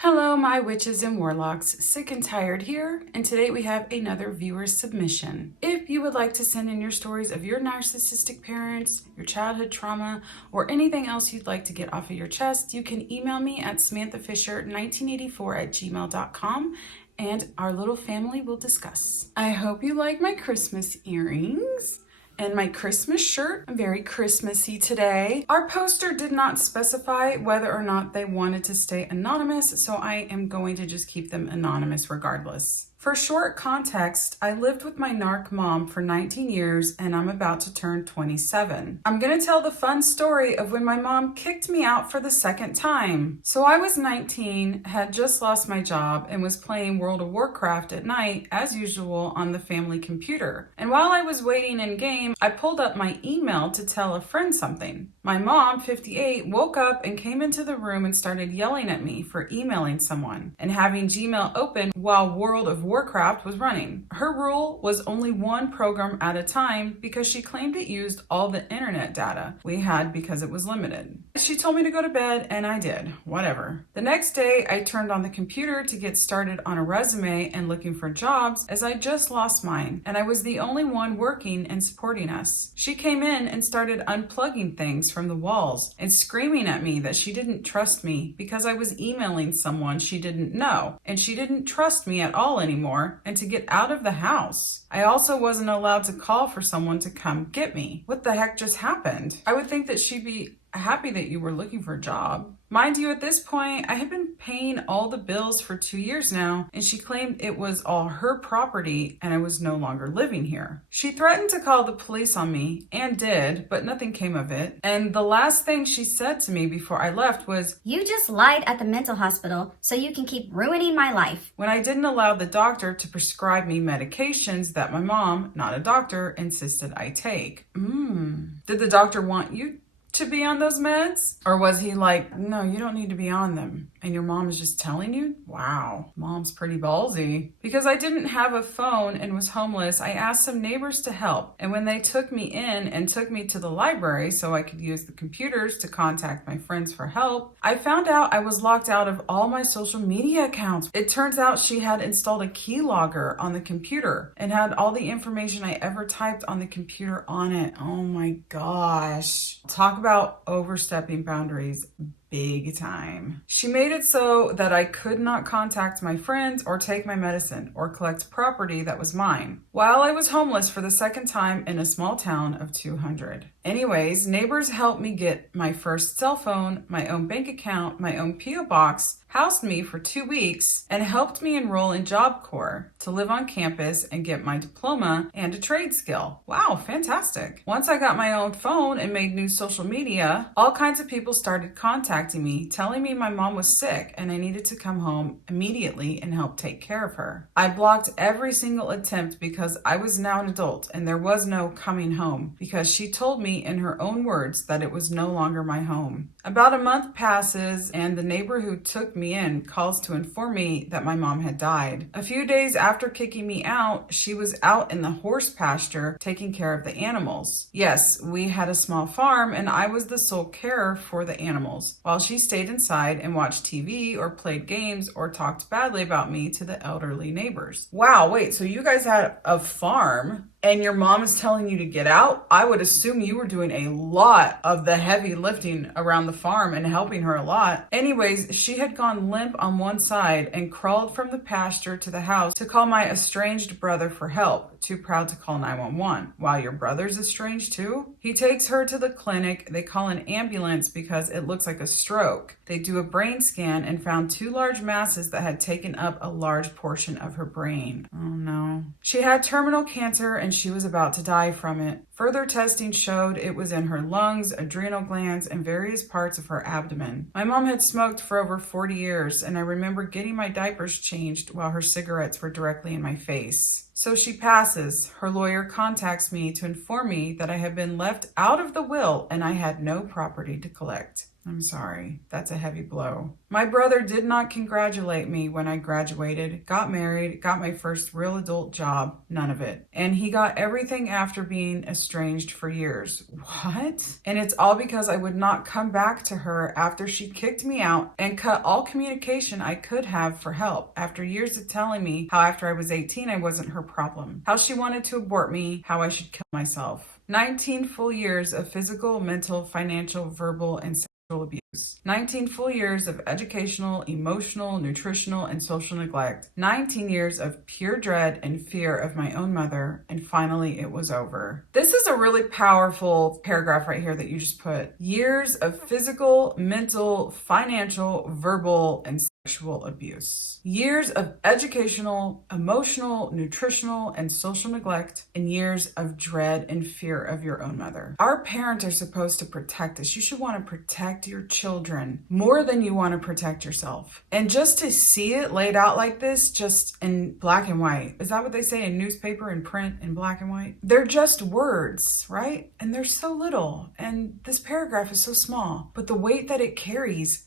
Hello, my witches and warlocks. Sick and tired here, and today we have another viewer submission. If you would like to send in your stories of your narcissistic parents, your childhood trauma, or anything else you'd like to get off of your chest, you can email me at samanthafisher1984@gmail.com and our little family will discuss. I hope you like my Christmas earrings and my Christmas shirt. I'm very Christmassy today. Our poster did not specify whether or not they wanted to stay anonymous, so I am going to just keep them anonymous regardless. For short context, I lived with my narc mom for 19 years and I'm about to turn 27. I'm gonna tell the fun story of when my mom kicked me out for the second time. So I was 19, had just lost my job, and was playing World of Warcraft at night, as usual, on the family computer. And while I was waiting in game, I pulled up my email to tell a friend something. My mom, 58, woke up and came into the room and started yelling at me for emailing someone and having Gmail open while World of Warcraft was running. Her rule was only one program at a time because she claimed it used all the internet data we had because it was limited. She told me to go to bed and I did, whatever. The next day, I turned on the computer to get started on a resume and looking for jobs as I just lost mine and I was the only one working and supporting us. She came in and started unplugging things from the walls and screaming at me that she didn't trust me because I was emailing someone she didn't know and she didn't trust me at all anymore and to get out of the house. I also wasn't allowed to call for someone to come get me. What the heck just happened? I would think that she'd be happy that you were looking for a job. Mind you, at this point, I had been paying all the bills for 2 years now, and she claimed it was all her property and I was no longer living here. She threatened to call the police on me, and did, but nothing came of it. And the last thing she said to me before I left was, "You just lied at the mental hospital so you can keep ruining my life." when I didn't allow the doctor to prescribe me medications that my mom, not a doctor, insisted I take. Did the doctor want you to be on those meds? Or was he like, no, you don't need to be on them, and your mom is just telling you? Wow, mom's pretty ballsy. Because I didn't have a phone and was homeless, I asked some neighbors to help. And when they took me in and took me to the library so I could use the computers to contact my friends for help, I found out I was locked out of all my social media accounts. It turns out she had installed a keylogger on the computer and had all the information I ever typed on the computer on it. Oh my gosh. Talk about overstepping boundaries big time. She made it so that I could not contact my friends or take my medicine or collect property that was mine while I was homeless for the second time in a small town of 200. Anyways, neighbors helped me get my first cell phone, my own bank account, my own P.O. box, housed me for 2 weeks, and helped me enroll in Job Corps to live on campus and get my diploma and a trade skill. Wow, fantastic. Once I got my own phone and made new social media, all kinds of people started contacting me, telling me my mom was sick and I needed to come home immediately and help take care of her. I blocked every single attempt because I was now an adult and there was no coming home because she told me in her own words that it was no longer my home. About a month passes and the neighbor who took me in calls to inform me that my mom had died. A few days after kicking me out, she was out in the horse pasture taking care of the animals. Yes, we had a small farm and I was the sole carer for the animals, while she stayed inside and watched TV or played games or talked badly about me to the elderly neighbors. Wow, wait, so you guys had a farm and your mom is telling you to get out? I would assume you were doing a lot of the heavy lifting around the farm and helping her a lot. Anyways, she had gone limp on one side and crawled from the pasture to the house to call my estranged brother for help, too proud to call 911. Wow, your brother's estranged too? He takes her to the clinic. They call an ambulance because it looks like a stroke. They do a brain scan and found 2 large masses that had taken up a large portion of her brain. Oh no. She had terminal cancer and she was about to die from it. Further testing showed it was in her lungs, adrenal glands, and various parts of her abdomen. My mom had smoked for over 40 years, and I remember getting my diapers changed while her cigarettes were directly in my face. So she passes. Her lawyer contacts me to inform me that I have been left out of the will and I had no property to collect. I'm sorry, that's a heavy blow. My brother did not congratulate me when I graduated, got married, got my first real adult job, none of it. And he got everything after being estranged for years. What? And it's all because I would not come back to her after she kicked me out and cut all communication I could have for help after years of telling me how after I was 18 I wasn't her problem, how she wanted to abort me, how I should kill myself. 19 full years of physical, mental, financial, verbal, and abuse. 19 full years of educational, emotional, nutritional, and social neglect. 19 years of pure dread and fear of my own mother, and finally it was over. This is a really powerful paragraph right here that you just put. Years of physical, mental, financial, verbal, and sexual abuse. Years of educational, emotional, nutritional, and social neglect, and years of dread and fear of your own mother. Our parents are supposed to protect us. You should want to protect your children more than you want to protect yourself. And just to see it laid out like this, just in black and white, is that what they say in newspaper and print in black and white? They're just words, right? And they're so little. And this paragraph is so small, but the weight that it carries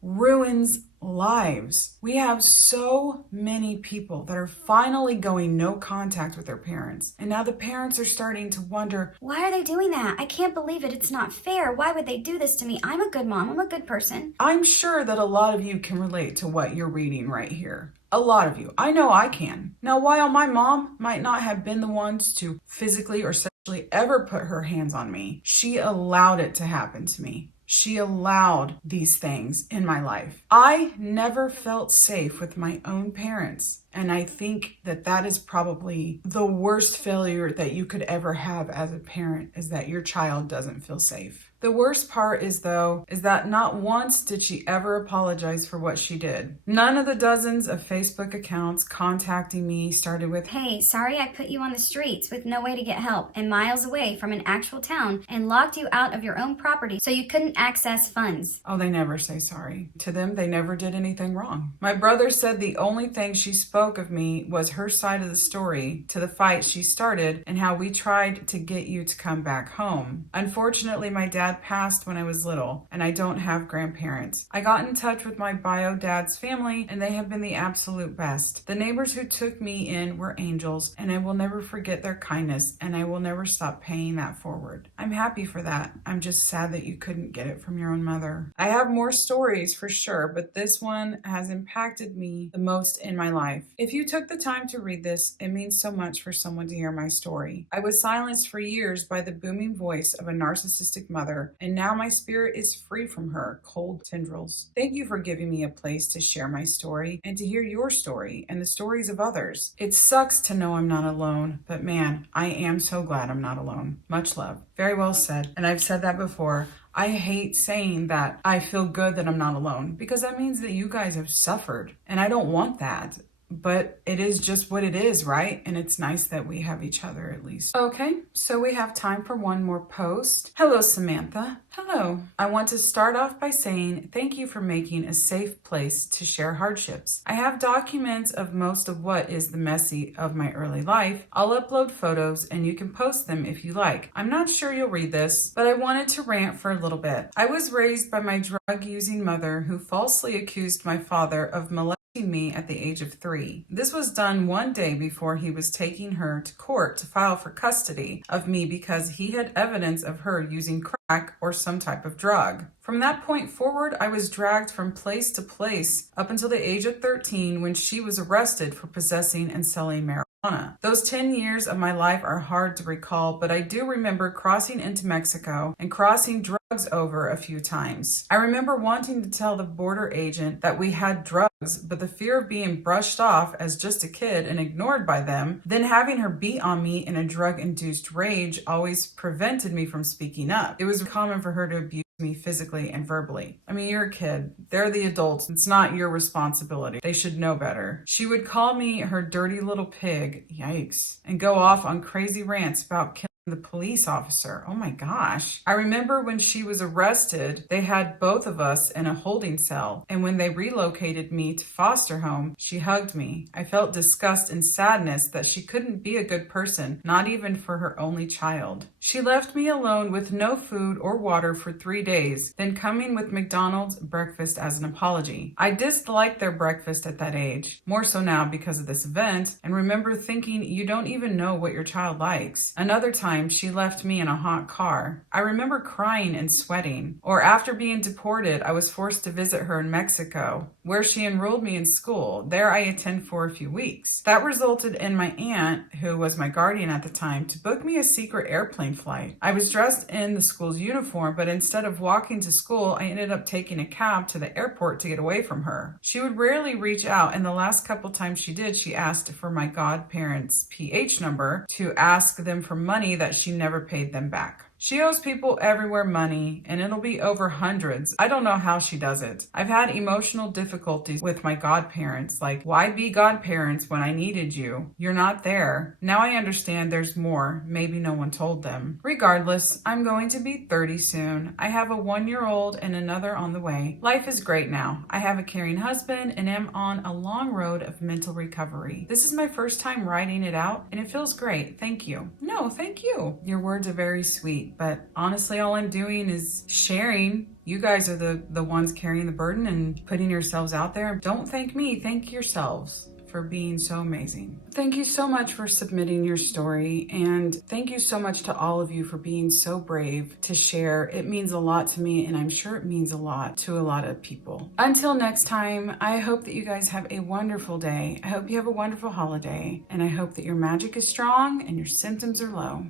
ruins lives. We have so many people that are finally going no contact with their parents. And now the parents are starting to wonder, why are they doing that? I can't believe it. It's not fair. Why would they do this to me? I'm a good mom. I'm a good person. I'm sure that a lot of you can relate to what you're reading right here. A lot of you. I know I can. Now, while my mom might not have been the ones to physically or sexually ever put her hands on me, she allowed it to happen to me. She allowed these things in my life. I never felt safe with my own parents. And I think that that is probably the worst failure that you could ever have as a parent, is that your child doesn't feel safe. The worst part is that not once did she ever apologize for what she did. None of the dozens of Facebook accounts contacting me started with, "Hey, sorry I put you on the streets with no way to get help and miles away from an actual town and locked you out of your own property so you couldn't access funds." Oh, they never say sorry. To them, they never did anything wrong. My brother said the only thing she spoke of me was her side of the story to the fight she started and how we tried to get you to come back home. Unfortunately, my dad passed when I was little, and I don't have grandparents. I got in touch with my bio dad's family, and they have been the absolute best. The neighbors who took me in were angels, and I will never forget their kindness, and I will never stop paying that forward. I'm happy for that. I'm just sad that you couldn't get it from your own mother. I have more stories for sure, but this one has impacted me the most in my life. If you took the time to read this, it means so much for someone to hear my story. I was silenced for years by the booming voice of a narcissistic mother, and now my spirit is free from her cold tendrils. Thank you for giving me a place to share my story and to hear your story and the stories of others. It sucks to know I'm not alone, but man, I am so glad I'm not alone. Much love. Very well said. And I've said that before. I hate saying that I feel good that I'm not alone, because that means that you guys have suffered, and I don't want that. But it is just what it is, right? And it's nice that we have each other at least. Okay, so we have time for one more post. Hello, Samantha. Hello. I want to start off by saying thank you for making a safe place to share hardships. I have documents of most of what is the messy of my early life. I'll upload photos and you can post them if you like. I'm not sure you'll read this, but I wanted to rant for a little bit. I was raised by my drug-using mother who falsely accused my father of molesting me at the age of 3. This was done one day before he was taking her to court to file for custody of me because he had evidence of her using crack or some type of drug. From that point forward, I was dragged from place to place up until the age of 13 when she was arrested for possessing and selling marijuana. Those 10 years of my life are hard to recall, but I do remember crossing into Mexico and crossing drugs over a few times. I remember wanting to tell the border agent that we had drugs, but the fear of being brushed off as just a kid and ignored by them, then having her beat on me in a drug-induced rage always prevented me from speaking up. It was common for her to abuse me physically and verbally. I mean, you're a kid. They're the adults. It's not your responsibility. They should know better. She would call me her dirty little pig, yikes, and go off on crazy rants about killing the police officer. Oh my gosh. I remember when she was arrested, they had both of us in a holding cell. And when they relocated me to foster home, she hugged me. I felt disgust and sadness that she couldn't be a good person, not even for her only child. She left me alone with no food or water for 3 days, then coming with McDonald's breakfast as an apology. I disliked their breakfast at that age, more so now because of this event, and remember thinking you don't even know what your child likes. Another time, she left me in a hot car. I remember crying and sweating. Or after being deported, I was forced to visit her in Mexico, where she enrolled me in school. There I attended for a few weeks. That resulted in my aunt, who was my guardian at the time, to book me a secret airplane flight. I was dressed in the school's uniform, but instead of walking to school, I ended up taking a cab to the airport to get away from her. She would rarely reach out, and the last couple times she did, she asked for my godparents' PH number to ask them for money that she never paid them back. She owes people everywhere money, and it'll be over hundreds. I don't know how she does it. I've had emotional difficulties with my godparents, like, why be godparents when I needed you? You're not there. Now I understand there's more. Maybe no one told them. Regardless, I'm going to be 30 soon. I have a 1-year-old and another on the way. Life is great now. I have a caring husband and am on a long road of mental recovery. This is my first time writing it out, and it feels great. Thank you. No, thank you. Your words are very sweet. But honestly, all I'm doing is sharing. You guys are the ones carrying the burden and putting yourselves out there. Don't thank me, thank yourselves for being so amazing. Thank you so much for submitting your story, and thank you so much to all of you for being so brave to share. It means a lot to me, and I'm sure it means a lot to a lot of people. Until next time, I hope that you guys have a wonderful day. I hope you have a wonderful holiday, and I hope that your magic is strong and your symptoms are low.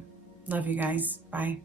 Love you guys. Bye.